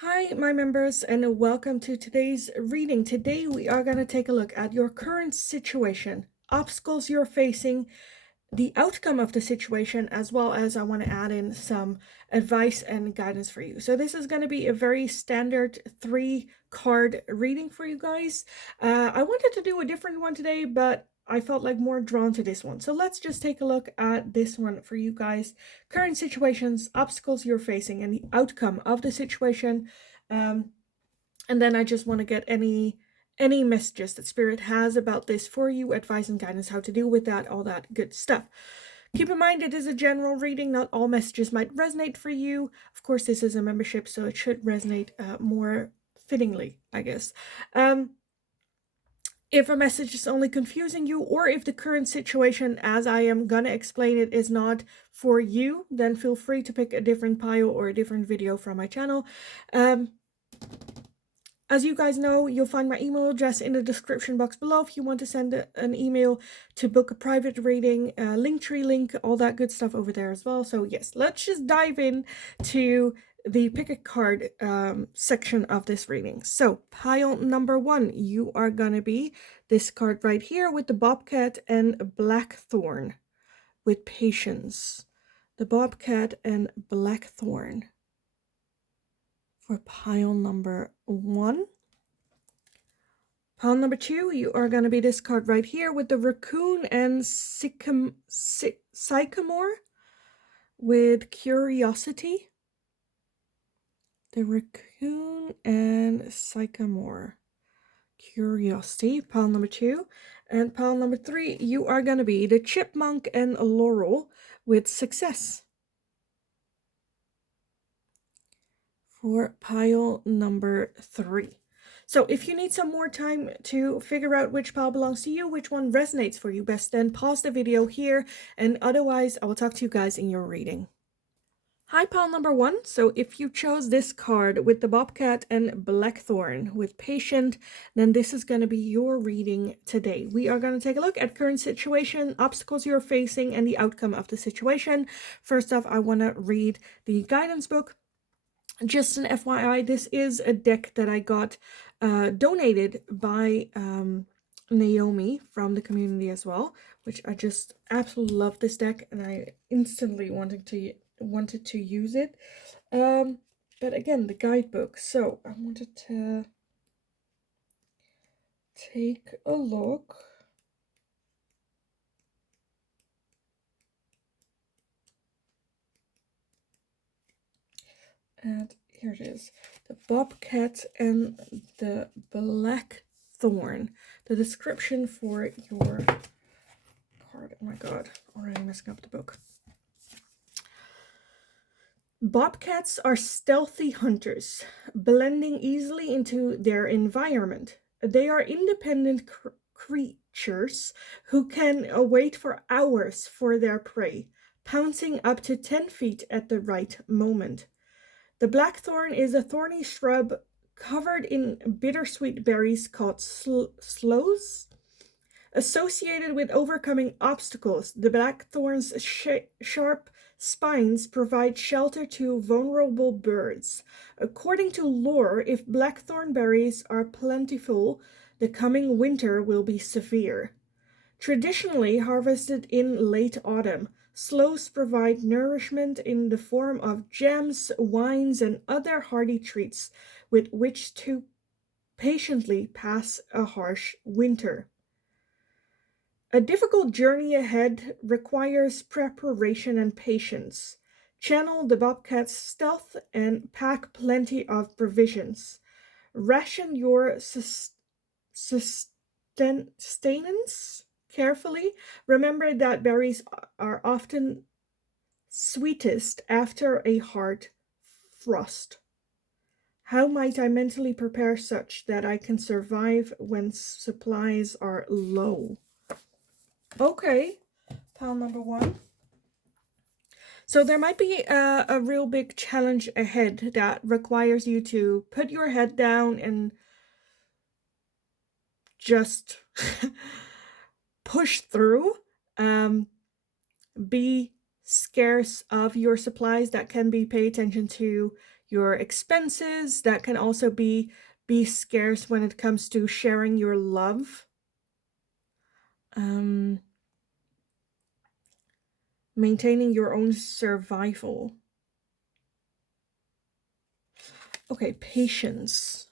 Hi, my members, and welcome to today's reading. Today, we are going to take a look at your current situation, obstacles you're facing, the outcome of the situation, as well as I want to add in some advice and guidance for you. So, this is going to be a very standard 3 card reading for you guys. I wanted to do a different one today, but I felt like more drawn to this one. So let's just take a look at this one for you guys. Current situations, obstacles you're facing, and the outcome of the situation. Um, and then I just want to get any messages that Spirit has about this for you, advice and guidance, how to deal with that, all that good stuff. Keep in mind it is a general reading. Not all messages might resonate for you. Of course, this is a membership, so it should resonate more fittingly, I guess. If a message is only confusing you, or if the current situation, as I am gonna explain it, is not for you, then feel free to pick a different pile or a different video from my channel. As you guys know, you'll find my email address in the description box below if you want to send an email to book a private reading, Linktree link, all that good stuff over there as well. So yes, let's just dive in to the pick a card section of this reading. So pile number 1, you are gonna be this card right here with the Bobcat and Blackthorn with patience. The Bobcat and Blackthorn for pile number 1. Pile number 2, you are going to be this card right here with the Raccoon and Sycamore with Curiosity. The Raccoon and Sycamore. Curiosity, pile number 2. And pile number 3, you are going to be the Chipmunk and Laurel with Success. For pile number 3. So if you need some more time to figure out which pile belongs to you, which one resonates for you best, then pause the video here, and otherwise I will talk to you guys in your reading. Hi, pile number 1. So if you chose this card with the Bobcat and Blackthorn with Patient, then this is going to be your reading today. We are going to take a look at current situation, obstacles you're facing, and the outcome of the situation. First off, I want to read the guidance book. Just an FYI, this is a deck that I got donated by Naomi from the community as well, which I just absolutely love this deck, and I instantly wanted to use it. But again, the guidebook. So I wanted to take a look. And here it is, the Bobcat and the Blackthorn. The description for your card. Oh my god, already messing up the book. Bobcats are stealthy hunters, blending easily into their environment. They are independent creatures who can wait for hours for their prey, pouncing up to 10 feet at the right moment. The blackthorn is a thorny shrub covered in bittersweet berries called sloes. Associated with overcoming obstacles, the blackthorn's sharp spines provide shelter to vulnerable birds. According to lore, if blackthorn berries are plentiful, the coming winter will be severe. Traditionally harvested in late autumn, sloes provide nourishment in the form of jams, wines, and other hearty treats with which to patiently pass a harsh winter. A difficult journey ahead requires preparation and patience. Channel the bobcat's stealth and pack plenty of provisions. Ration your sustenance carefully. Remember that berries are often sweetest after a hard frost. How might I mentally prepare such that I can survive when supplies are low? Okay, pile number 1. So there might be a real big challenge ahead that requires you to put your head down and just push through. Be scarce of your supplies. That can be pay attention to your expenses. That can also be scarce when it comes to sharing your love. Maintaining your own survival. Okay, patience.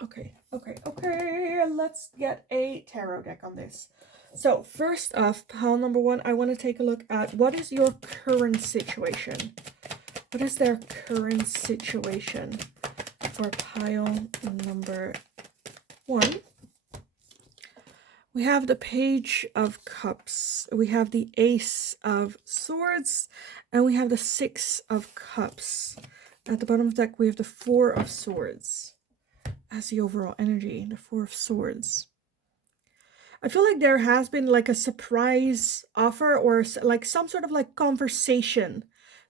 Okay, let's get a tarot deck on this. So first off, pile number one, I want to take a look at what is your current situation. What is their current situation for pile number one? We have the Page of Cups, we have the Ace of Swords, and we have the Six of Cups. At the bottom of the deck, we have the Four of Swords as the overall energy, the Four of Swords. I feel like there has been like a surprise offer or like some sort of like conversation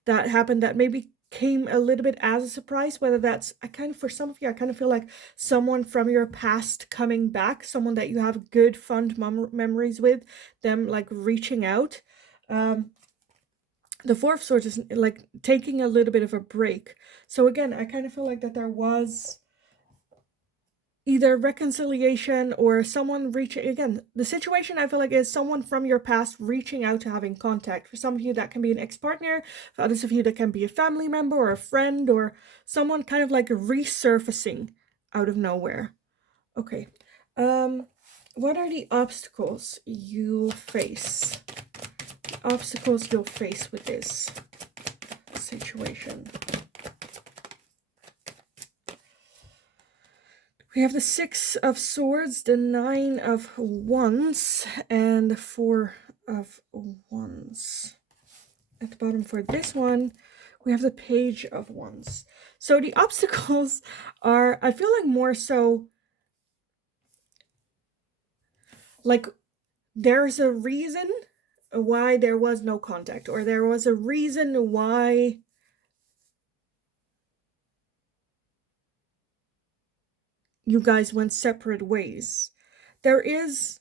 that happened that maybe came a little bit as a surprise, whether that's, for some of you, I kind of feel like someone from your past coming back, someone that you have good fond memories with, them like reaching out. The Four of Swords is like taking a little bit of a break. So again, I kind of feel like that there was either reconciliation or someone reaching, again, the situation I feel like is someone from your past reaching out to having contact. For some of you, that can be an ex-partner. For others of you, that can be a family member or a friend or someone kind of like resurfacing out of nowhere. Okay. What are the obstacles you face? The obstacles you'll face with this situation. We have the Six of Swords, the Nine of Wands, and the Four of Wands. At the bottom for this one, we have the Page of Wands. So the obstacles are, I feel like, more so like there's a reason why there was no contact, or there was a reason why you guys went separate ways. There is,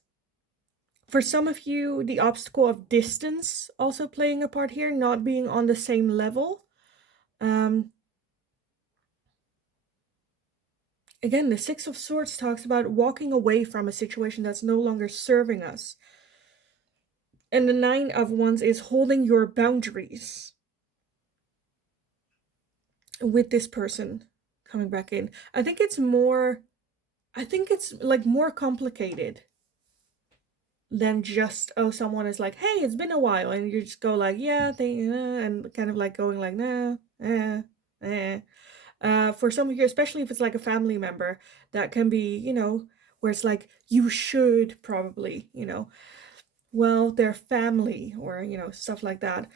for some of you, the obstacle of distance also playing a part here, not being on the same level. Again, the Six of Swords talks about walking away from a situation that's no longer serving us. And the Nine of Wands is holding your boundaries with this person coming back in. I think it's like more complicated than just, oh, someone is like, hey, it's been a while, and you just go like, yeah, and kind of like going like, nah, for some of you, especially if it's like a family member, that can be, where it's like, you should probably, well, their family, or, stuff like that.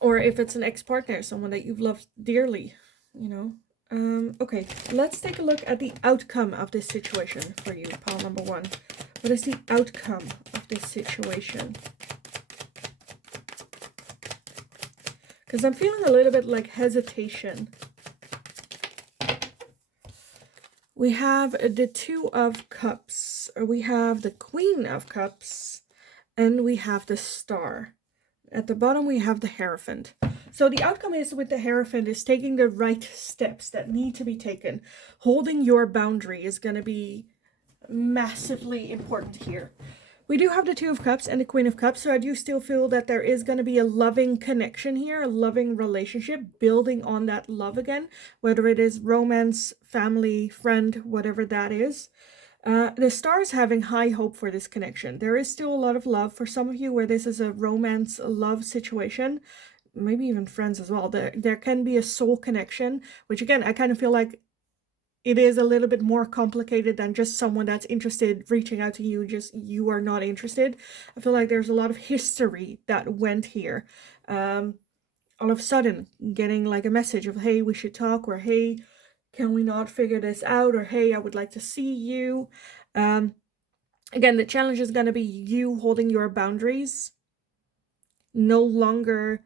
Or if it's an ex-partner, someone that you've loved dearly, okay, let's take a look at the outcome of this situation for you, pile number one. What is the outcome of this situation? Because I'm feeling a little bit like hesitation. We have the Two of Cups, we have the Queen of Cups, and we have the Star. At the bottom, we have the Hierophant. So the outcome is, with the Hierophant, is taking the right steps that need to be taken. Holding your boundary is going to be massively important here. We do have the Two of Cups and the Queen of Cups, so I do still feel that there is going to be a loving connection here, a loving relationship, building on that love again, whether it is romance, family, friend, whatever that is. The Star is having high hope for this connection. There is still a lot of love for some of you where this is a romance love situation, maybe even friends as well. There can be a soul connection, which again, I kind of feel like it is a little bit more complicated than just someone that's interested reaching out to you, just you are not interested. I feel like there's a lot of history that went here. All of a sudden getting like a message of, hey, we should talk, or hey, can we not figure this out, or hey, I would like to see you. Again, the challenge is going to be you holding your boundaries, no longer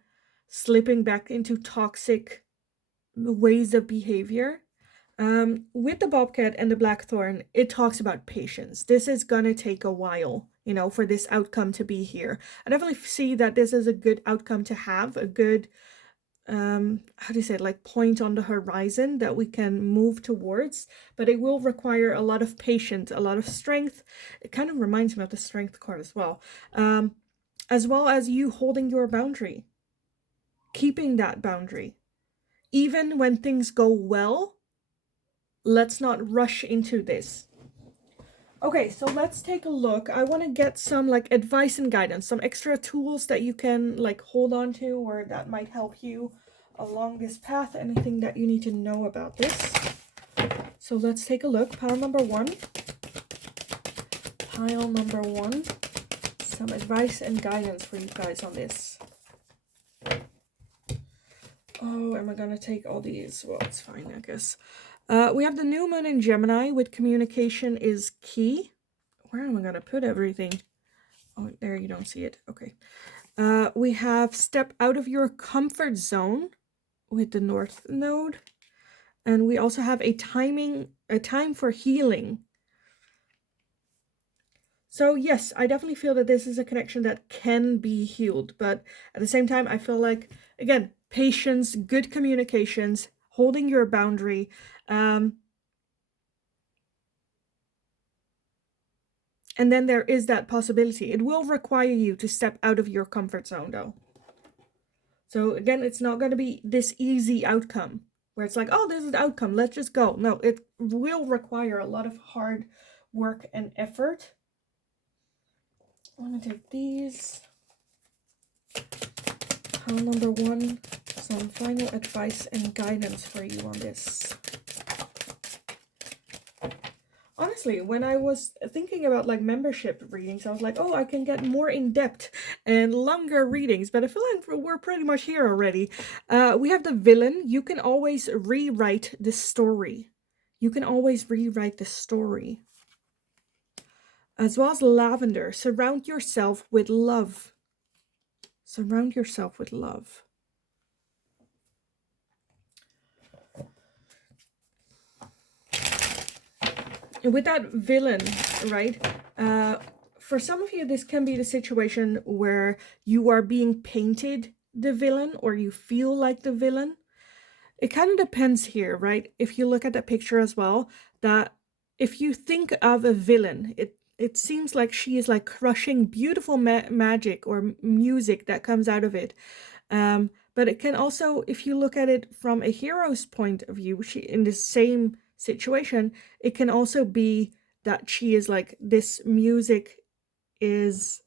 slipping back into toxic ways of behavior. With the Bobcat and the Blackthorn, it talks about patience. This is gonna take a while, for this outcome to be here. I definitely see that this is a good outcome to have, a good how do you say it, like point on the horizon that we can move towards, but it will require a lot of patience, a lot of strength. It kind of reminds me of the strength card as well as you holding your boundary, keeping that boundary. Even when things go well, let's not rush into this. Okay, so let's take a look. I want to get some like advice and guidance, some extra tools that you can like hold on to or that might help you along this path. Anything that you need to know about this. So let's take a look. Pile number one. Pile number one. Some advice and guidance for you guys on this. Oh, am I gonna take all these? Well, it's fine, I guess. We have the new moon in Gemini with communication is key. Where am I gonna put everything? Oh, there, you don't see it. Okay. We have step out of your comfort zone with the North Node. And we also have a time for healing. So yes, I definitely feel that this is a connection that can be healed. But at the same time, I feel like, again, patience, good communications, holding your boundary. And then there is that possibility. It will require you to step out of your comfort zone, though. So again, it's not going to be this easy outcome where it's like, oh, this is the outcome, let's just go. No, it will require a lot of hard work and effort. I'm going to take these. Pile number one, some final advice and guidance for you on this. Honestly, when I was thinking about like membership readings, I was like, oh, I can get more in-depth and longer readings, but I feel like we're pretty much here already. We have the villain. You can always rewrite the story. You can always rewrite the story. As well as lavender. Surround yourself with love. Surround yourself with love. With that villain, right? For some of you, this can be the situation where you are being painted the villain or you feel like the villain. It kind of depends here, right? If you look at the picture as well, that if you think of a villain, it seems like she is like crushing beautiful magic or music that comes out of it. But it can also, if you look at it from a hero's point of view, she in the same situation, it can also be that she is like, this music is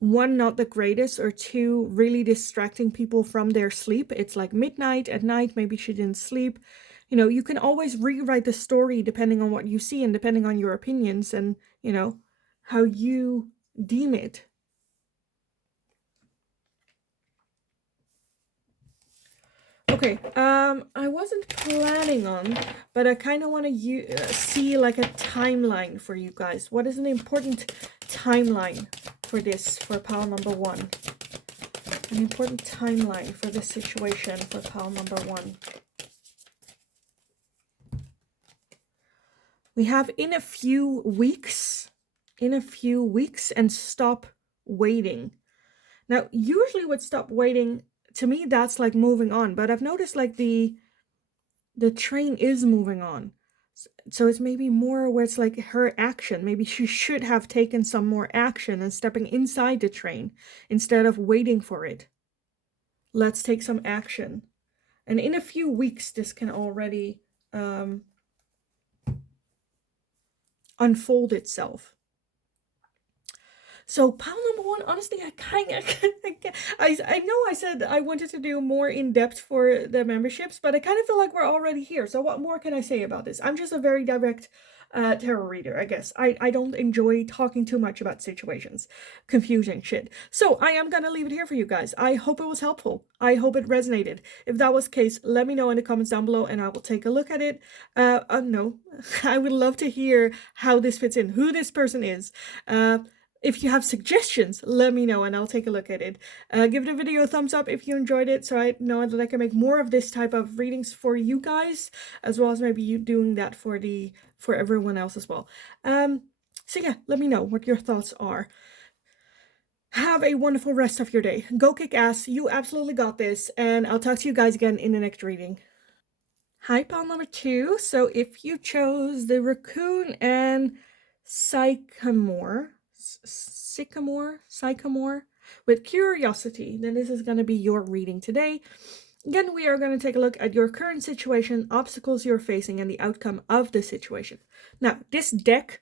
one, not the greatest, or two, really distracting people from their sleep. It's like midnight at night, maybe she didn't sleep. You know, you can always rewrite the story depending on what you see and depending on your opinions and, you know, how you deem it. Okay, I wasn't planning on, but I kind of want to see like a timeline for you guys. What is an important timeline for this, for pile number one? An important timeline for this situation for pile number one. We have in a few weeks, and stop waiting. Now, usually with stop waiting, to me, that's like moving on, but I've noticed like the train is moving on. So it's maybe more where it's like her action. Maybe she should have taken some more action and stepping inside the train instead of waiting for it. Let's take some action. And in a few weeks, this can already unfold itself. So pile number one, honestly, I know I said I wanted to do more in depth for the memberships, but I kind of feel like we're already here. So what more can I say about this? I'm just a very direct tarot reader, I guess. I don't enjoy talking too much about situations, confusing shit. So I am gonna leave it here for you guys. I hope it was helpful. I hope it resonated. If that was the case, let me know in the comments down below and I will take a look at it. No, I would love to hear how this fits in, who this person is. If you have suggestions, let me know and I'll take a look at it. Give the video a thumbs up if you enjoyed it so I know that I can make more of this type of readings for you guys, as well as maybe you doing that for everyone else as well. So yeah, let me know what your thoughts are. Have a wonderful rest of your day. Go kick ass. You absolutely got this. And I'll talk to you guys again in the next reading. Hi, pile number 2. So if you chose the raccoon and sycamore with curiosity, then this is going to be your reading today. Again, we are going to take a look at your current situation, obstacles you're facing, and the outcome of the situation. Now, this deck,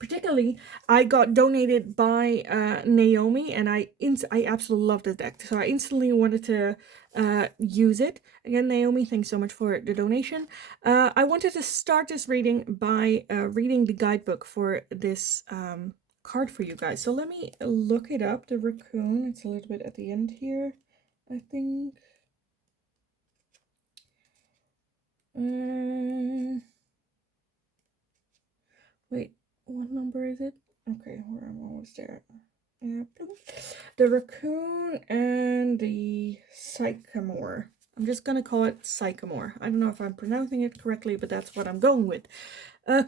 particularly, I got donated by Naomi, and I absolutely love this deck, so I instantly wanted to use it. Again, Naomi, thanks so much for the donation. I wanted to start this reading by reading the guidebook for this card for you guys. So let me look it up. The raccoon, it's a little bit at the end here, I think. Wait, what number is it? Okay, I'm almost there. The raccoon and the sycamore. I'm just gonna call it sycamore. I don't know if I'm pronouncing it correctly, but that's what I'm going with.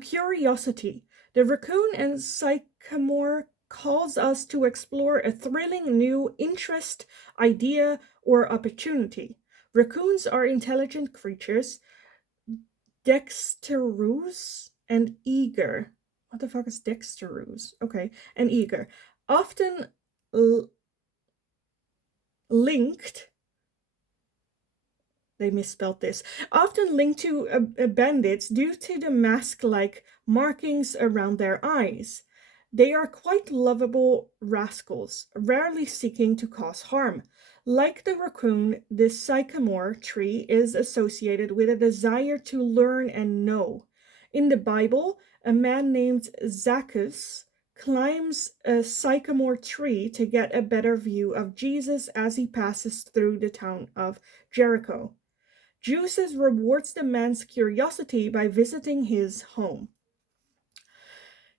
Curiosity. The raccoon and sycamore calls us to explore a thrilling new interest, idea, or opportunity. Raccoons are intelligent creatures, dexterous and eager. What the fuck is dexterous? Okay, and eager. Often linked, they misspelled this, often linked to bandits due to the mask-like markings around their eyes. They are quite lovable rascals, rarely seeking to cause harm. Like the raccoon, the sycamore tree is associated with a desire to learn and know. In the Bible, a man named Zacchaeus climbs a sycamore tree to get a better view of Jesus as he passes through the town of Jericho. Jesus rewards the man's curiosity by visiting his home.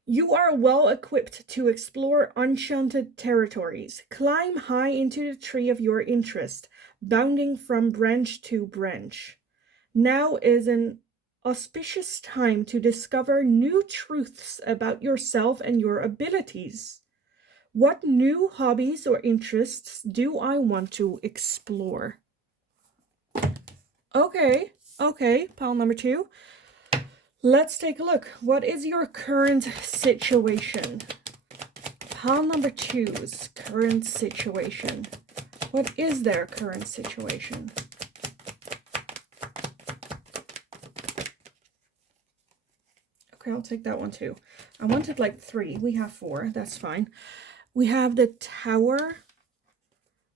You are well equipped to explore uncharted territories. Climb high into the tree of your interest, bounding from branch to branch. Now is an auspicious time to discover new truths about yourself and your abilities. What new hobbies or interests do I want to explore? Okay, pile number 2. Let's take a look. What is your current situation? Pile number 2's current situation. What is their current situation? Okay, I'll take that one too. I wanted like 3. We have 4. That's fine. We have the Tower.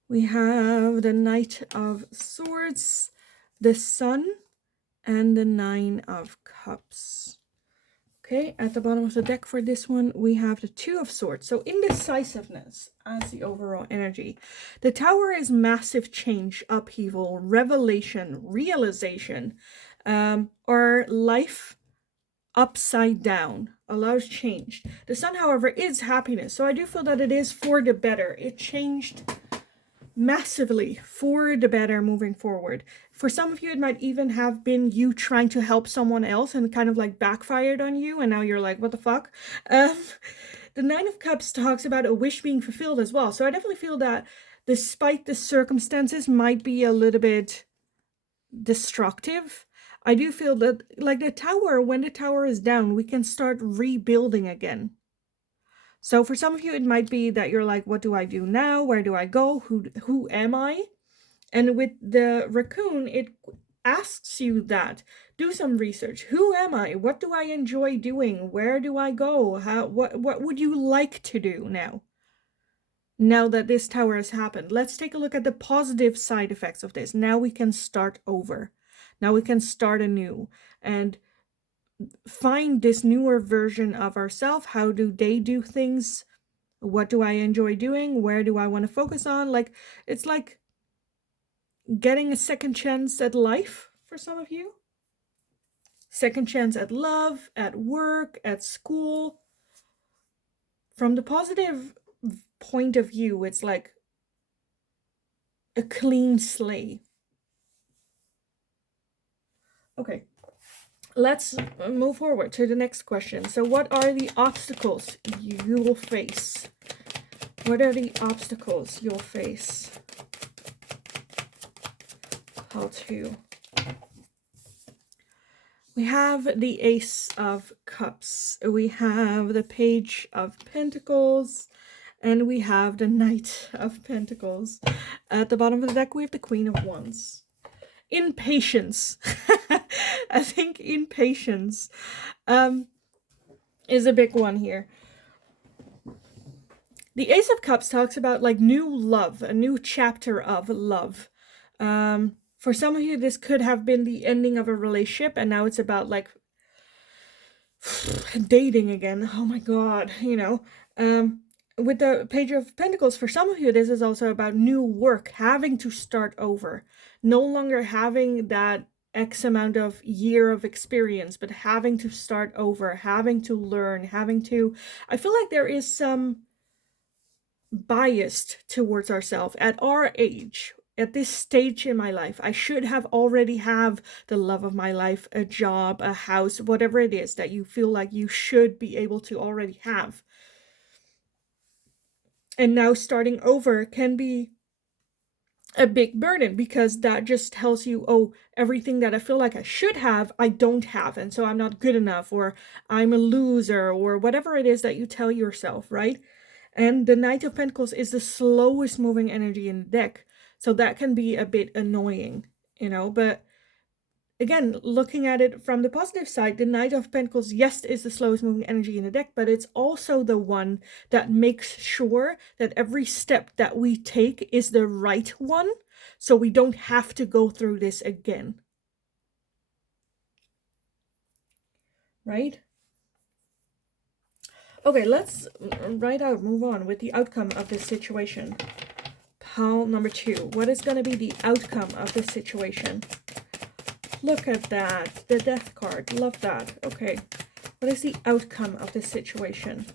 We have the Knight of Swords, the Sun, and the 9 of Cups. Okay, at the bottom of the deck for this one, we have the 2 of Swords. So indecisiveness as the overall energy. The Tower is massive change, upheaval, revelation, realization, or life upside down, allows change. The Sun, however, is happiness. So I do feel that it is for the better. It changed massively for the better moving forward. For some of you, it might even have been you trying to help someone else and kind of like backfired on you, and now you're like, what the fuck? The 9 of Cups talks about a wish being fulfilled as well. So I definitely feel that despite the circumstances might be a little bit destructive, I do feel that, like the Tower, when the Tower is down, we can start rebuilding again. So for some of you, it might be that you're like, what do I do now? Where do I go? Who am I? And with the raccoon, it asks you that. Do some research. Who am I? What do I enjoy doing? Where do I go? What would you like to do now? Now that this Tower has happened, let's take a look at the positive side effects of this. Now we can start over. Now we can start anew and find this newer version of ourselves. How do they do things? What do I enjoy doing? Where do I want to focus on? Like, it's like getting a second chance at life for some of you. Second chance at love, at work, at school. From the positive point of view, it's like a clean slate. Okay, let's move forward to the next question. So what are the obstacles you will face? What are the obstacles you'll face? Pile 2. We have the Ace of Cups. We have the Page of Pentacles. And we have the Knight of Pentacles. At the bottom of the deck, we have the Queen of Wands. Impatience. I think impatience is a big one here. The Ace of Cups talks about like new love, a new chapter of love. For some of you, this could have been the ending of a relationship, and now it's about like dating again. Oh my god, you know. With the Page of Pentacles, for some of you, this is also about new work, having to start over. No longer having that X amount of year of experience, but having to start over, having to learn, having to... I feel like there is some biased towards ourselves at our age. At this stage in my life, I should have already have the love of my life, a job, a house, whatever it is that you feel like you should be able to already have. And now starting over can be a big burden, because that just tells you, oh, everything that I feel like I should have, I don't have. And so I'm not good enough, or I'm a loser, or whatever it is that you tell yourself, right? And the Knight of Pentacles is the slowest moving energy in the deck. So that can be a bit annoying, you know, but again, looking at it from the positive side, the Knight of Pentacles, yes, is the slowest moving energy in the deck, but it's also the one that makes sure that every step that we take is the right one, so we don't have to go through this again. Right? Okay, let's move on with the outcome of this situation. Pile number 2. What is going to be the outcome of this situation? Look at that. The Death card. Love that. Okay. What is the outcome of this situation?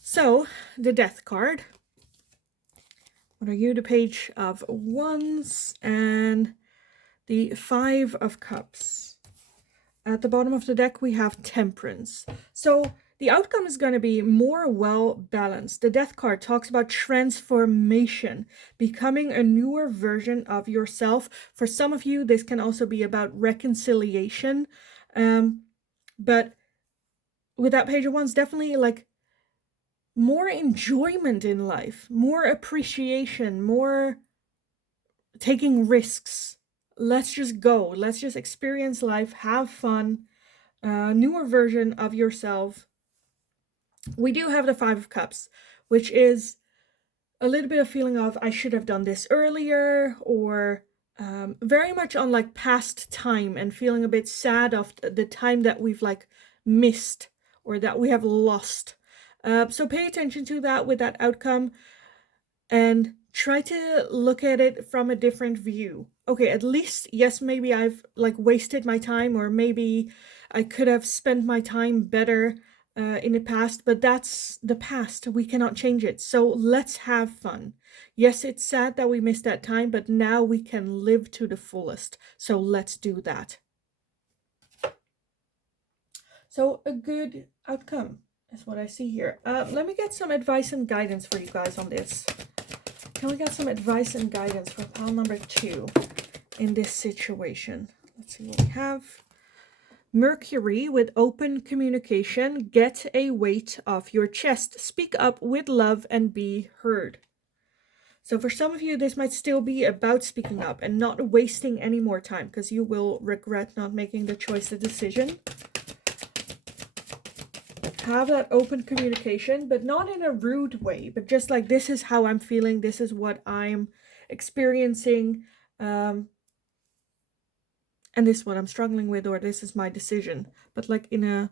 So, the Death card. What are you? The Page of Wands and the Five of Cups. At the bottom of the deck, we have Temperance. So, the outcome is going to be more well-balanced. The Death card talks about transformation, becoming a newer version of yourself. For some of you, this can also be about reconciliation. But with that Page of Wands, definitely like more enjoyment in life, more appreciation, more taking risks. Let's just go. Let's just experience life, have fun, newer version of yourself. We do have the Five of Cups, which is a little bit of feeling of I should have done this earlier, or very much on like past time and feeling a bit sad of the time that we've like missed or that we have lost. So pay attention to that with that outcome and try to look at it from a different view. Okay, at least, yes, maybe I've like wasted my time, or maybe I could have spent my time better in the past, but that's the past. We cannot change it. So let's have fun. Yes, it's sad that we missed that time, but now we can live to the fullest. So let's do that. So a good outcome is what I see here. Let me get some advice and guidance for you guys on this. Can we get some advice and guidance for pile number 2 in this situation? Let's see what we have. Mercury with open communication. Get a weight off your chest. Speak up with love and be heard. So for some of you, this might still be about speaking up and not wasting any more time, because you will regret not making the choice, the decision. Have that open communication, but not in a rude way, but just like, this is how I'm feeling, this is what I'm experiencing, and this is what I'm struggling with, or this is my decision, but like in a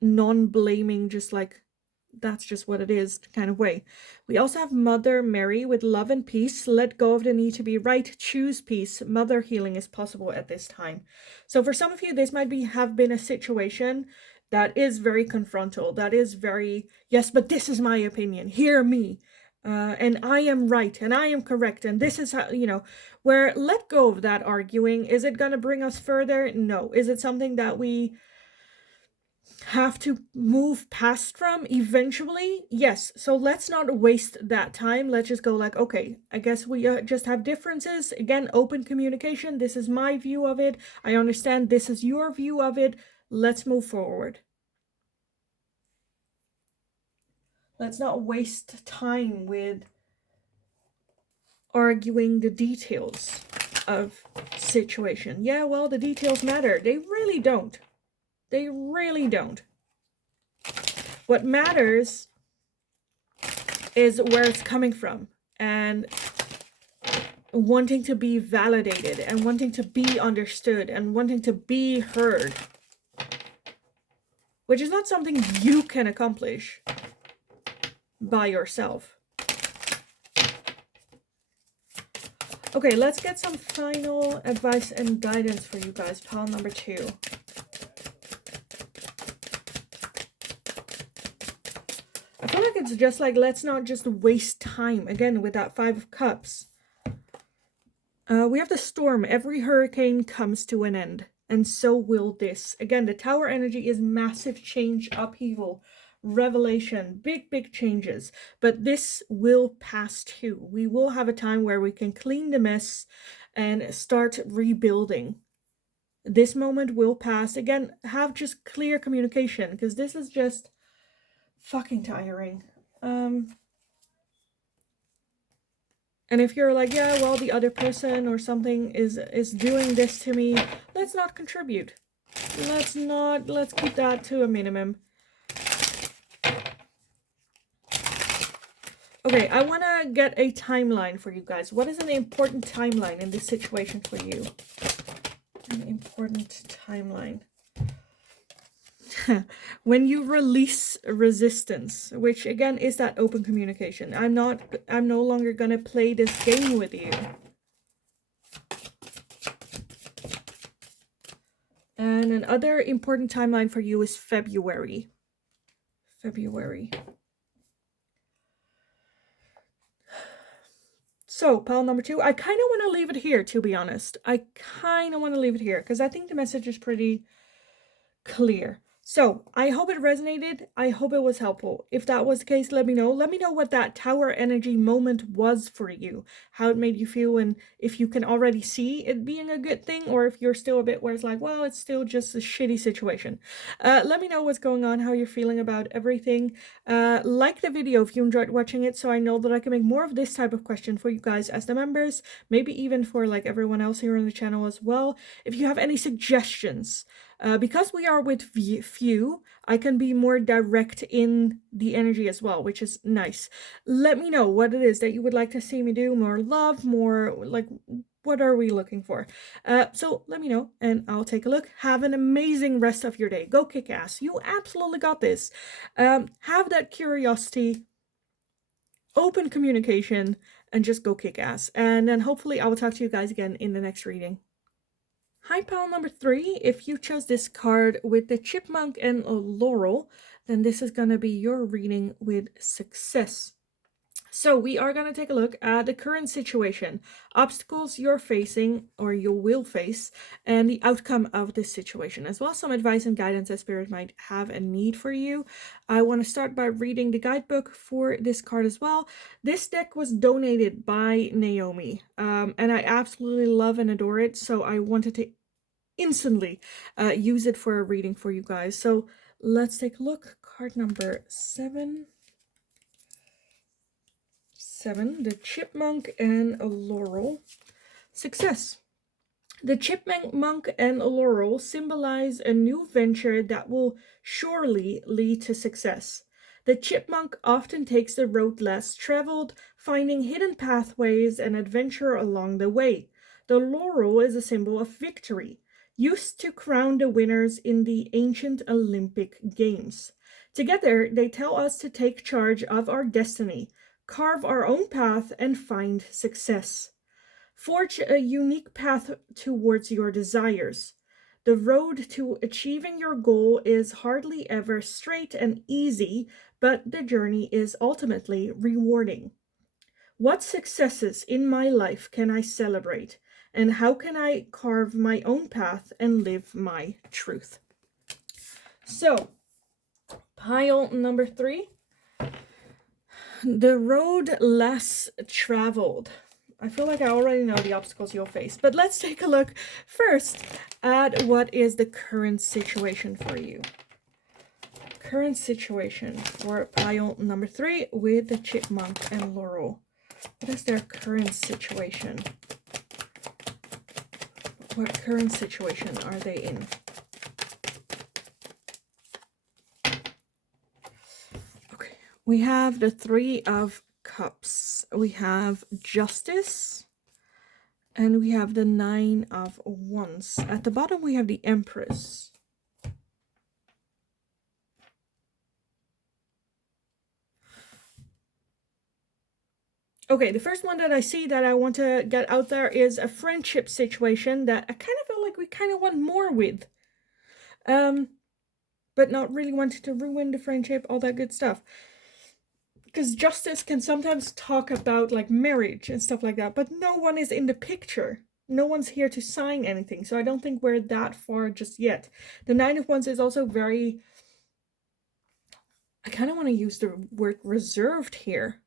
non-blaming, just like, that's just what it is kind of way. We also have Mother Mary with love and peace. Let go of the need to be right. Choose peace. Mother healing is possible at this time. So for some of you, this might have been a situation that is very confrontal. That is very, yes, but this is my opinion. Hear me. And I am right, and I am correct, and this is how, you know, where let go of that arguing. Is it going to bring us further? No. Is it something that we have to move past from eventually. Yes, so let's not waste that time. Let's just go like, okay, I guess we just have differences. Again, open communication. This is my view of it. I understand this is your view of it. Let's move forward. Let's not waste time with arguing the details of situation. Yeah, well, the details matter. They really don't. They really don't. What matters is where it's coming from, and wanting to be validated, and wanting to be understood, and wanting to be heard, which is not something you can accomplish by yourself. Okay, let's get some final advice and guidance for you guys. Pile number 2. I feel like it's just like, let's not just waste time. Again, with that 5 of Cups. We have the storm. Every hurricane comes to an end. And so will this. Again, the Tower energy is massive change, upheaval, revelation, big changes. But this will pass too. We will have a time where we can clean the mess and start rebuilding. This moment will pass. Again, have just clear communication, because this is just fucking tiring. And if you're like, yeah, well, the other person or something is doing this to me, let's not contribute. Let's keep that to a minimum. Okay, I want to get a timeline for you guys. What is an important timeline in this situation for you? An important timeline. When you release resistance, which again is that open communication. I'm no longer gonna play this game with you. And another important timeline for you is February. So, pile number 2, I kind of want to leave it here, to be honest. I kind of want to leave it here, because I think the message is pretty clear. So, I hope it resonated. I hope it was helpful. If that was the case, let me know. Let me know what that Tower energy moment was for you. How it made you feel, and if you can already see it being a good thing, or if you're still a bit where it's like, well, it's still just a shitty situation. Let me know what's going on, how you're feeling about everything. Like the video if you enjoyed watching it, so I know that I can make more of this type of question for you guys as the members. Maybe even for like everyone else here on the channel as well. If you have any suggestions, because we are with few, I can be more direct in the energy as well, which is nice. Let me know what it is that you would like to see me do. More love, more like, what are we looking for? So let me know and I'll take a look. Have an amazing rest of your day. Go kick ass. You absolutely got this. Have that curiosity, open communication, and just go kick ass. And then hopefully I will talk to you guys again in the next reading. Hi, pile number 3. If you chose this card with the chipmunk and a laurel, then this is going to be your reading with success. So we are going to take a look at the current situation, obstacles you're facing or you will face, and the outcome of this situation, as well as some advice and guidance that Spirit might have a need for you. I want to start by reading the guidebook for this card as well. This deck was donated by Naomi, and I absolutely love and adore it, so I wanted to instantly use it for a reading for you guys. So let's take a look. Card number 7. The chipmunk and a laurel. Success. The chipmunk and a laurel symbolize a new venture that will surely lead to success. The chipmunk often takes the road less traveled, finding hidden pathways and adventure along the way. The laurel is a symbol of victory, used to crown the winners in the ancient Olympic Games. Together, they tell us to take charge of our destiny, carve our own path, and find success. Forge a unique path towards your desires. The road to achieving your goal is hardly ever straight and easy, but the journey is ultimately rewarding. What successes in my life can I celebrate, and how can I carve my own path and live my truth? So, pile number 3. The road less traveled. I feel like I already know the obstacles you'll face, but let's take a look first at what is the current situation for you. Current situation for pile number 3 with the chipmunk and Laurel. What is their current situation? What current situation are they in? Okay, we have the 3 of Cups. We have Justice. And we have the 9 of Wands. At the bottom we have the Empress. Okay, the first one that I see that I want to get out there is a friendship situation that I kind of feel like we kind of want more with. But not really wanting to ruin the friendship, all that good stuff. Because Justice can sometimes talk about like marriage and stuff like that, but no one is in the picture. No one's here to sign anything, so I don't think we're that far just yet. The 9 of Wands is also very... I kind of want to use the word reserved here.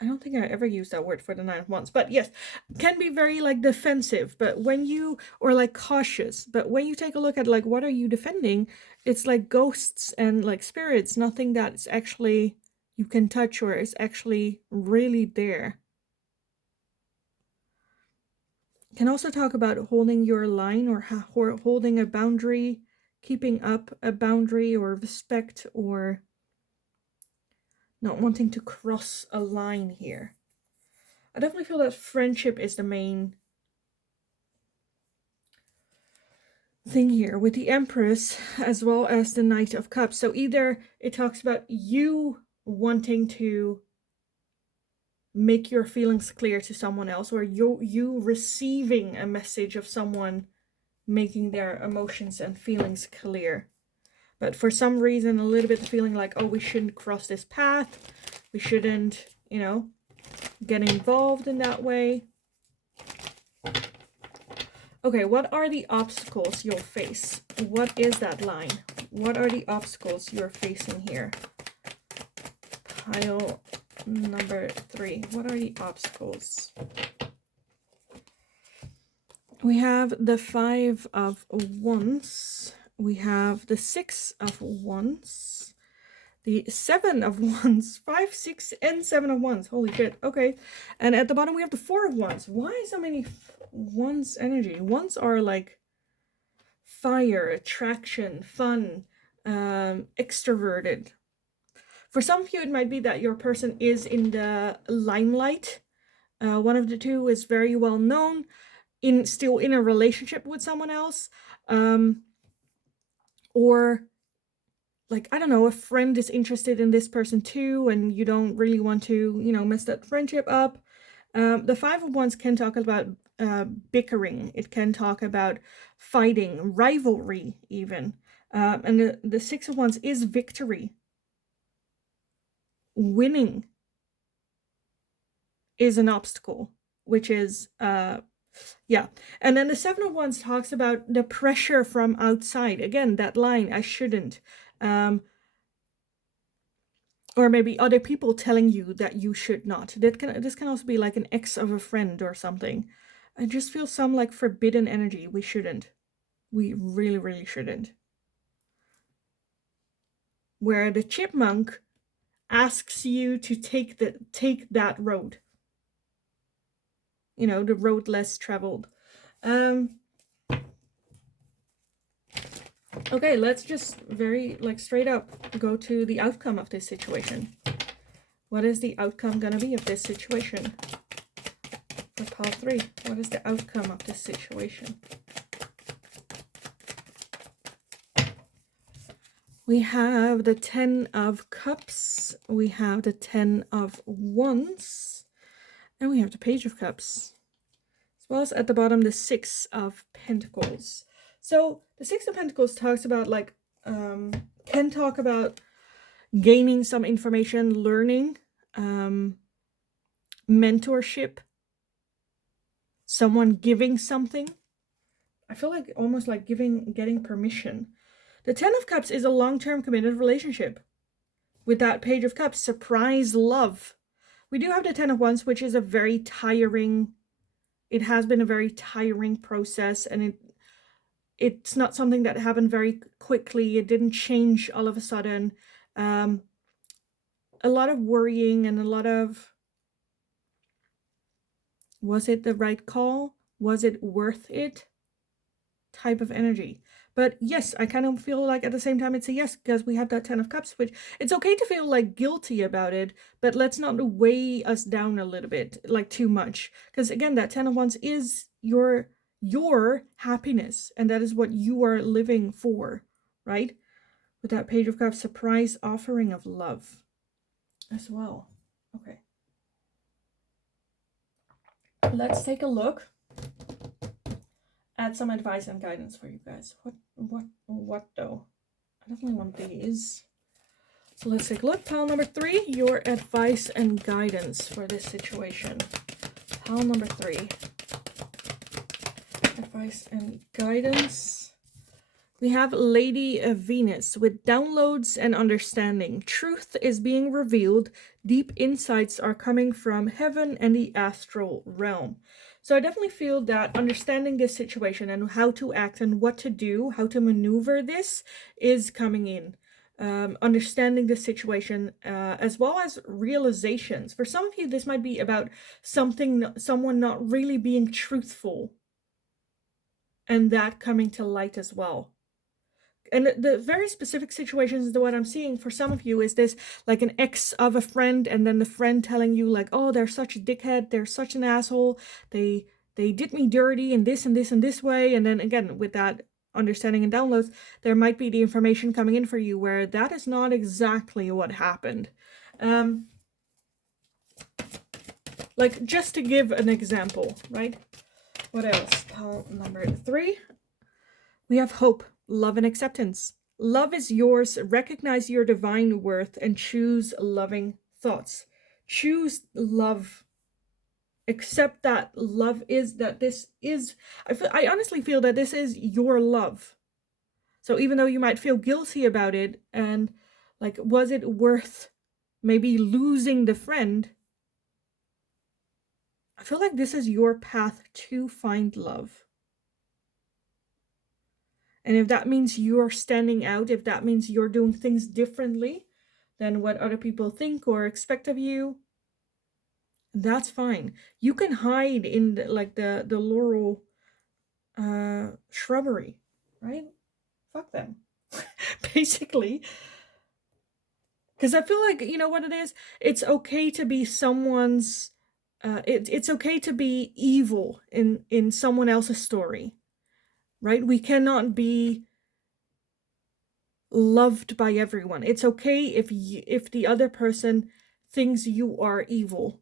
I don't think I ever used that word for the 9 of Wands, but yes, can be very like defensive, but when you, or like cautious, but when you take a look at like what are you defending, it's like ghosts and like spirits, nothing that's actually you can touch or is actually really there. Can also talk about holding your line or holding a boundary, keeping up a boundary or respect, or not wanting to cross a line here. I definitely feel that friendship is the main thing here with the Empress as well as the Knight of Cups. So either it talks about you wanting to make your feelings clear to someone else, or you receiving a message of someone making their emotions and feelings clear. But for some reason, a little bit feeling like, oh, we shouldn't cross this path. We shouldn't, you know, get involved in that way. Okay, what are the obstacles you'll face? What is that line? What are the obstacles you're facing here? Pile number 3. What are the obstacles? We have the 5 of Wands. We have the 6 of Wands. The 7 of Wands. 5, 6, and 7 of Wands. Holy shit. Okay. And at the bottom we have the 4 of Wands. Why so many Wands energy? Wands are like fire, attraction, fun, extroverted. For some of you, it might be that your person is in the limelight. One of the two is very well known, still in a relationship with someone else. Or like, I don't know, a friend is interested in this person too, and you don't really want to, you know, mess that friendship up. The 5 of Wands can talk about bickering. It can talk about fighting, rivalry even. And the 6 of Wands is victory. Winning is an obstacle, which is, yeah. And then the 7 of Wands talks about the pressure from outside. Again, that line, I shouldn't. Or maybe other people telling you that you should not. This can also be like an ex of a friend or something. I just feel some like forbidden energy. We shouldn't. We really, really shouldn't. Where the chipmunk asks you to take that road. You know, the road less traveled. Okay, let's just very like straight up go to the outcome of this situation. What is the outcome gonna be of this situation? For pile 3, what is the outcome of this situation? We have the 10 of Cups, we have the 10 of Wands, and we have the Page of Cups. As well as at the bottom, the 6 of Pentacles. So the 6 of Pentacles talks about like, can talk about gaining some information, learning, mentorship, someone giving something. I feel like almost like getting permission. The Ten of Cups is a long-term committed relationship. With that Page of Cups, surprise love. We do have the Ten of Wands, which is a very tiring, it has been a very tiring process, and it's not something that happened very quickly. It didn't change all of a sudden. A lot of worrying and a lot of, was it the right call? Was it worth it? Type of energy. But yes, I kind of feel like at the same time it's a yes, because we have that Ten of Cups, which it's okay to feel like guilty about it, but let's not weigh us down a little bit, like too much. Because again, that Ten of Wands is your happiness, and that is what you are living for, right? With that Page of Cups, surprise offering of love as well. Okay. Let's take a look at some advice and guidance for you guys. What though? I definitely want these. So let's take a look. Pile number 3, your advice and guidance for this situation. Pile number 3. Advice and guidance. We have Lady Venus with downloads and understanding. Truth is being revealed. Deep insights are coming from heaven and the astral realm. So I definitely feel that understanding this situation and how to act and what to do, how to maneuver this is coming in. Understanding the situation as well as realizations. For some of you, this might be about someone not really being truthful, and that coming to light as well. And the very specific situations, the what I'm seeing for some of you is this, like an ex of a friend, and then the friend telling you like, oh, they're such a dickhead, they're such an asshole, they did me dirty in this and this and this way. And then again, with that understanding and downloads, there might be the information coming in for you where that is not exactly what happened. Like, just to give an example, right? What else? Pile number 3. We have hope, love, and acceptance. Love is yours. Recognize your divine worth and choose loving thoughts. Choose love. Accept that love is, that this is, I honestly feel that this is your love. So even though you might feel guilty about it, and like, was it worth maybe losing the friend? I feel like this is your path to find love. And if that means you're standing out, if that means you're doing things differently than what other people think or expect of you, that's fine. You can hide in the laurel shrubbery, right? Fuck them. Basically. Because I feel like, you know what it is? It's okay to be someone's, it's okay to be evil in someone else's story, right? We cannot be loved by everyone. It's okay if the other person thinks you are evil,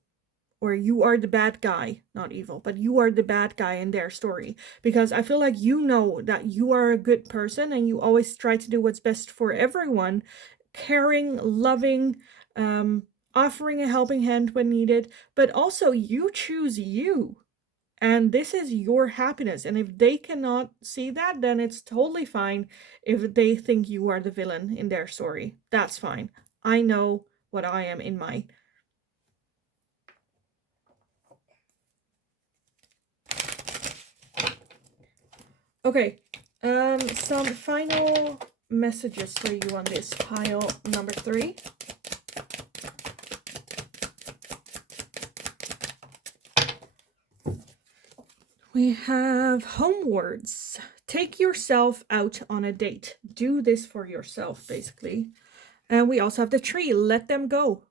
or you are the bad guy, not evil, but you are the bad guy in their story, because I feel like you know that you are a good person and you always try to do what's best for everyone, caring, loving, offering a helping hand when needed, but also you choose you. And this is your happiness. And if they cannot see that, then it's totally fine if they think you are the villain in their story. That's fine. I know what I am in mine. Okay, some final messages for you on this pile number 3. We have homewards. Take yourself out on a date. Do this for yourself, basically. And we also have the tree. Let them go.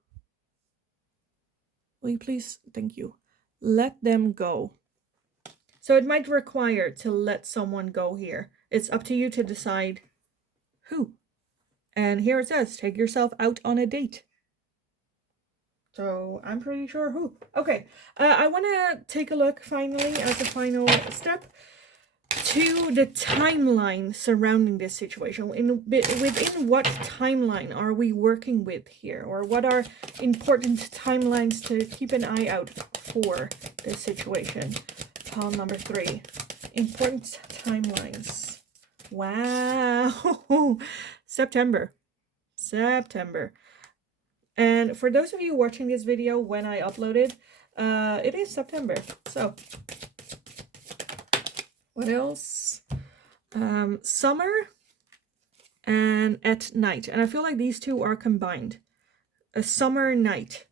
Will you please? Thank you. Let them go. So it might require to let someone go here. It's up to you to decide who. And here it says, take yourself out on a date. So I'm pretty sure who. Okay, I want to take a look finally as a final step to the timeline surrounding this situation. Within what timeline are we working with here? Or what are important timelines to keep an eye out for this situation? Pile number 3. Important timelines. Wow. September. And for those of you watching this video when I upload it, it is September. So, what else? Summer and at night. And I feel like these two are combined. A summer night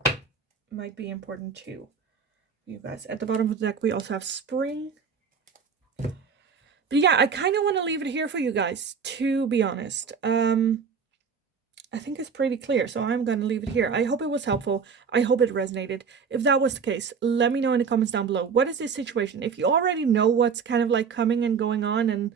might be important too. You guys, at the bottom of the deck, we also have spring. But yeah, I kind of want to leave it here for you guys, to be honest. I think it's pretty clear, so I'm going to leave it here. I hope it was helpful. I hope it resonated. If that was the case, let me know in the comments down below. What is this situation? If you already know what's kind of like coming and going on, and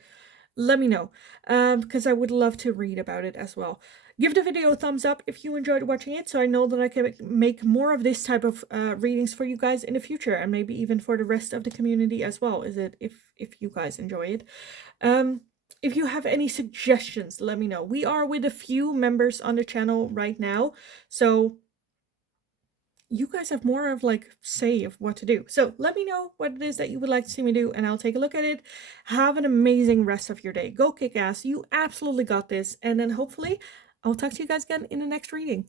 let me know, because I would love to read about it as well. Give the video a thumbs up if you enjoyed watching it, so I know that I can make more of this type of readings for you guys in the future, and maybe even for the rest of the community as well, if you guys enjoy it. If you have any suggestions, let me know. We are with a few members on the channel right now, so you guys have more of like say of what to do. So let me know what it is that you would like to see me do, and I'll take a look at it. Have an amazing rest of your day. Go kick ass. You absolutely got this. And then hopefully I'll talk to you guys again in the next reading.